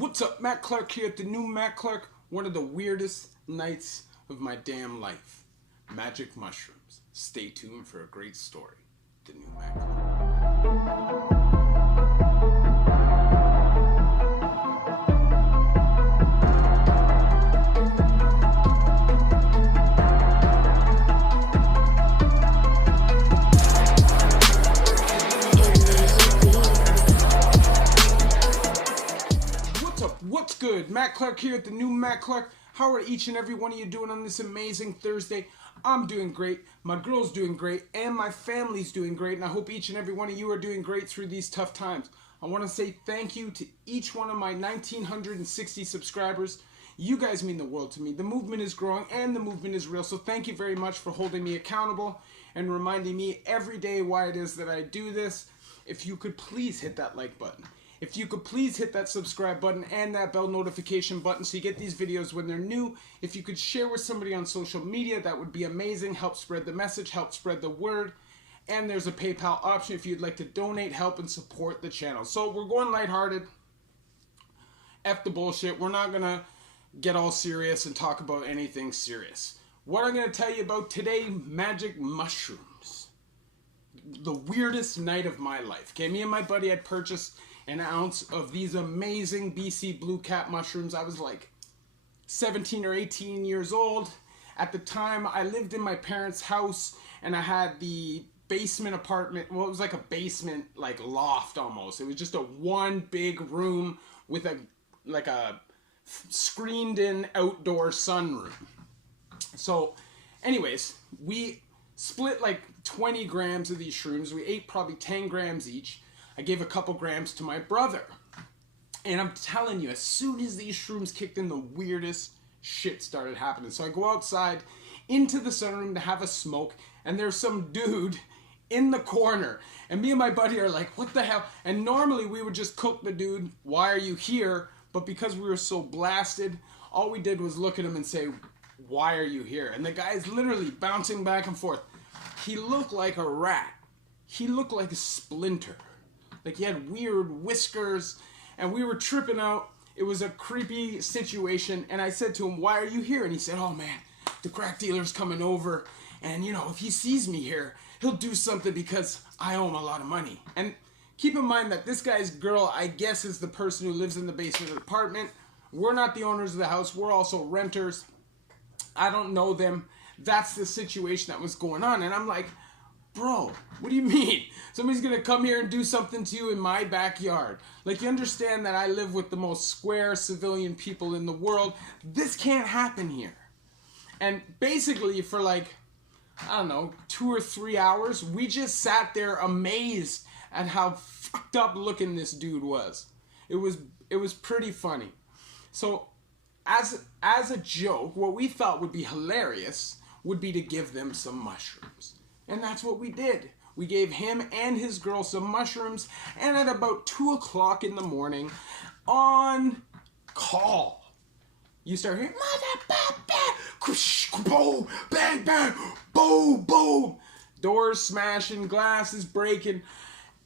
What's up, Matt Clark here at the new Matt Clark. One of the weirdest nights of my damn life. Magic mushrooms. Stay tuned for a great story. The new Matt Clark. What's good? Matt Clark here at the new Matt Clark. How are each and every one of you doing on this amazing Thursday? I'm doing great, my girl's doing great, and my family's doing great, and I hope each and every one of you are doing great through these tough times. I want to say thank you to each one of my 1,960 subscribers. You guys mean the world to me. The movement is growing and the movement is real, so thank you very much for holding me accountable and reminding me every day why it is that I do this. If you could please hit that like button. If you could please hit that subscribe button and that bell notification button so you get these videos when they're new. If you could share with somebody on social media, that would be amazing. Help spread the message, help spread the word. And there's a PayPal option if you'd like to donate, help, and support the channel. So we're going lighthearted. F the bullshit. We're not going to get all serious and talk about anything serious. What I'm going to tell you about today, magic mushrooms. The weirdest night of my life. Okay, me and my buddy had purchased an ounce of these amazing BC blue cap mushrooms. I was like 17 or 18 years old. At the time, I lived in my parents' house and I had the basement apartment. Well, it was like a basement, like loft almost. It was just a one big room with a screened in outdoor sunroom. So anyways, we split like 20 grams of these shrooms. We ate probably 10 grams each. I gave a couple grams to my brother. And I'm telling you, as soon as these shrooms kicked in, the weirdest shit started happening. So I go outside into the sunroom to have a smoke, and there's some dude in the corner. And me and my buddy are like, what the hell? And normally we would just cook the dude, why are you here? But because we were so blasted, all we did was look at him and say, why are you here? And the guy's literally bouncing back and forth. He looked like a rat. He looked like a Splinter. Like he had weird whiskers, and we were tripping out. It was a creepy situation, and I said to him, why are you here? And he said, oh man, the crack dealer's coming over, and you know, if he sees me here, he'll do something because I owe him a lot of money. And keep in mind that this guy's girl, I guess, is the person who lives in the basement of the apartment. We're not the owners of the house. We're also renters. I don't know them. That's the situation that was going on. And I'm like, bro, what do you mean? Somebody's gonna come here and do something to you in my backyard? Like, you understand that I live with the most square civilian people in the world. This can't happen here. And basically for like, I don't know, 2 or 3 hours, we just sat there amazed at how fucked up looking this dude was. It was pretty funny. So as a joke, what we thought would be hilarious would be to give them some mushrooms. And that's what we did. We gave him and his girl some mushrooms, and at about 2 o'clock in the morning, on call, you start hearing, mother, boom, bang, bang, boom, boom. Doors smashing, glasses breaking,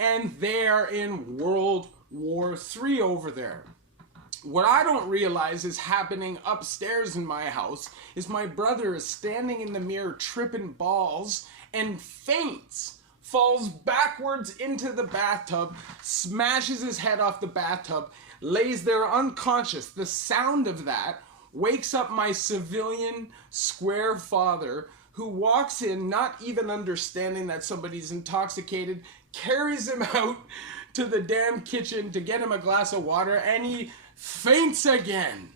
and they're in World War III over there. What I don't realize is happening upstairs in my house is my brother is standing in the mirror tripping balls and faints, falls backwards into the bathtub, smashes his head off the bathtub, lays there unconscious. The sound of that wakes up my civilian square father, who walks in not even understanding that somebody's intoxicated, carries him out to the damn kitchen to get him a glass of water, and he faints again.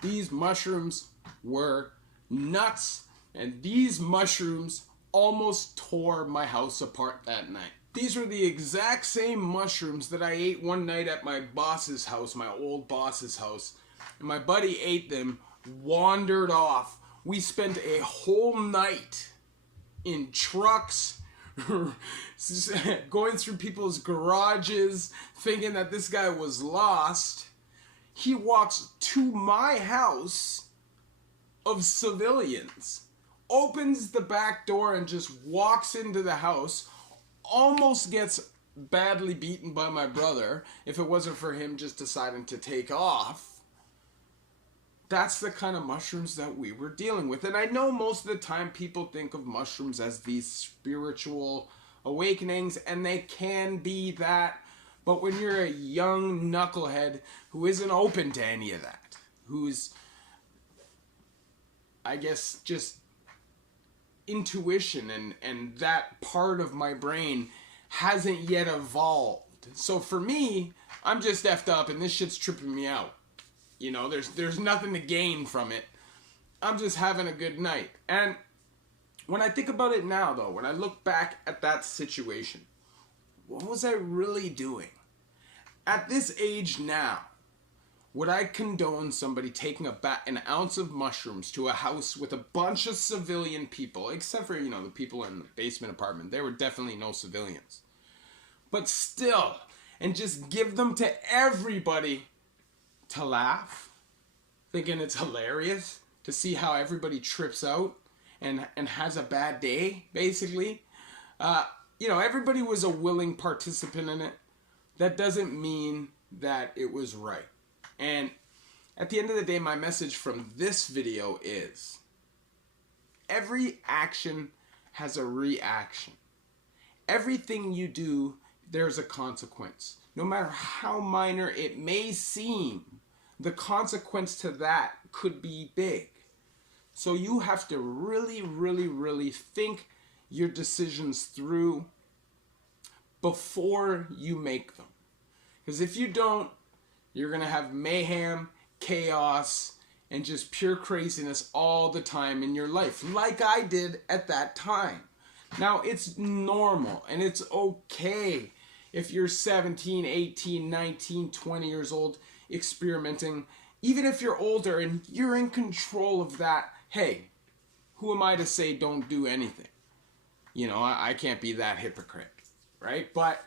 These mushrooms were nuts, and these mushrooms almost tore my house apart that night. These were the exact same mushrooms that I ate one night at my boss's house, my old boss's house. And my buddy ate them, wandered off. We spent a whole night in trucks, going through people's garages, thinking that this guy was lost. He walks to my house of civilians, opens the back door and just walks into the house, almost gets badly beaten by my brother if it wasn't for him just deciding to take off. That's the kind of mushrooms that we were dealing with. And I know most of the time people think of mushrooms as these spiritual awakenings, and they can be that. But when you're a young knucklehead who isn't open to any of that, who's, I guess, just intuition and that part of my brain hasn't yet evolved. So for me, I'm just effed up and this shit's tripping me out. You know, there's nothing to gain from it. I'm just having a good night. And when I think about it now, though, when I look back at that situation, what was I really doing? At this age now, would I condone somebody taking an ounce of mushrooms to a house with a bunch of civilian people, except for, you know, the people in the basement apartment? There were definitely no civilians. But still, and just give them to everybody to laugh, thinking it's hilarious to see how everybody trips out and has a bad day, basically. You know, everybody was a willing participant in it. That doesn't mean that it was right. And at the end of the day, my message from this video is every action has a reaction. Everything you do, there's a consequence. No matter how minor it may seem, the consequence to that could be big. So you have to really, really, really think your decisions through before you make them. Because if you don't, you're going to have mayhem, chaos, and just pure craziness all the time in your life, like I did at that time. Now, it's normal and it's okay if you're 17, 18, 19, 20 years old experimenting. Even if you're older and you're in control of that, hey, who am I to say don't do anything? You know, I can't be that hypocrite, right? But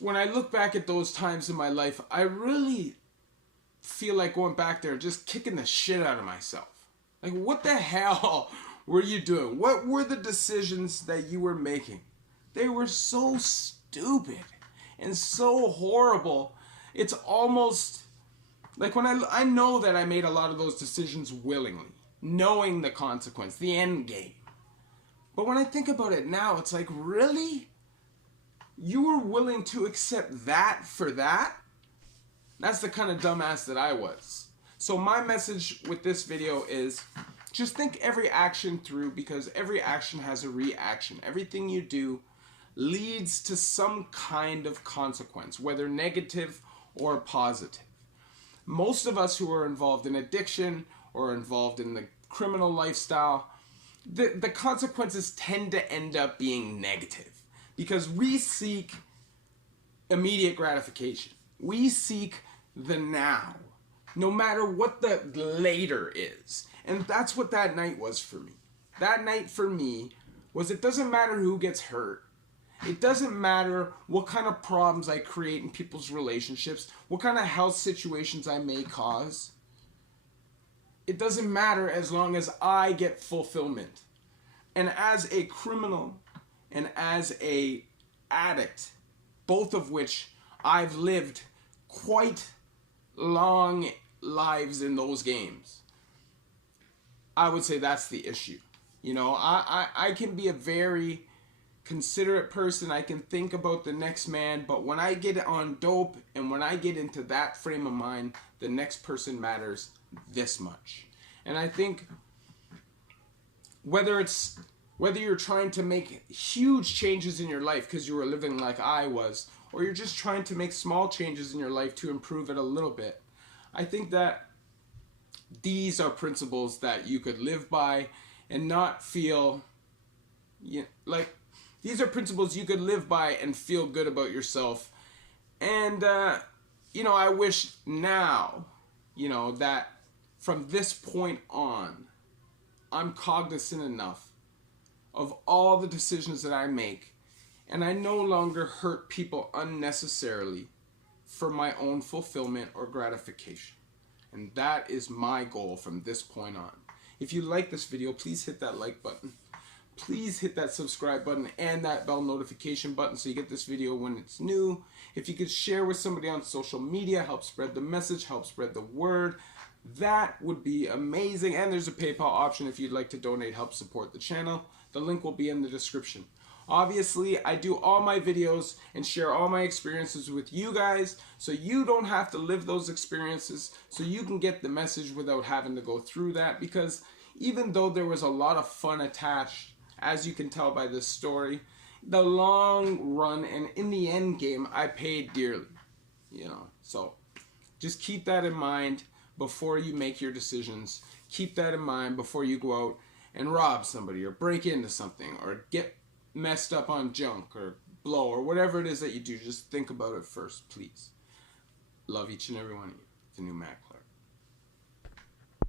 when I look back at those times in my life, I really feel like going back there just kicking the shit out of myself. Like, what the hell were you doing? What were the decisions that you were making? They were so stupid and so horrible. It's almost like when I know that I made a lot of those decisions willingly, knowing the consequence, the end game. But when I think about it now, it's like, really? You were willing to accept that for that? That's the kind of dumbass that I was. So my message with this video is just think every action through, because every action has a reaction. Everything you do leads to some kind of consequence, whether negative or positive. Most of us who are involved in addiction or involved in the criminal lifestyle, the consequences tend to end up being negative because we seek immediate gratification. We seek the now, no matter what the later is. And that's what that night was for me. That night for me was, it doesn't matter who gets hurt. It doesn't matter what kind of problems I create in people's relationships, what kind of health situations I may cause. It doesn't matter as long as I get fulfillment. And as a criminal and as a addict, both of which I've lived quite long lives in those games, I would say that's the issue. You know, I can be a very considerate person. I can think about the next man, but when I get on dope and when I get into that frame of mind, the next person matters this much. And I think whether you're trying to make huge changes in your life because you were living like I was, or you're just trying to make small changes in your life to improve it a little bit, I think that these are principles that you could live by and not feel like these are principles you could live by and feel good about yourself. And, you know, I wish now, you know, that from this point on, I'm cognizant enough of all the decisions that I make, and I no longer hurt people unnecessarily for my own fulfillment or gratification. And that is my goal from this point on. If you like this video, please hit that like button. please hit that subscribe button and that bell notification button so you get this video when it's new. If you could share with somebody on social media, help spread the message, help spread the word, that would be amazing. And there's a PayPal option if you'd like to donate, help support the channel. The link will be in the description. Obviously, I do all my videos and share all my experiences with you guys so you don't have to live those experiences, so you can get the message without having to go through that. Because even though there was a lot of fun attached, as you can tell by this story, the long run and in the end game, I paid dearly, you know. So just keep that in mind before you make your decisions. Keep that in mind before you go out and rob somebody or break into something or get messed up on junk or blow or whatever it is that you do. Just think about it first, please. Love each and every one of you. The new Mac.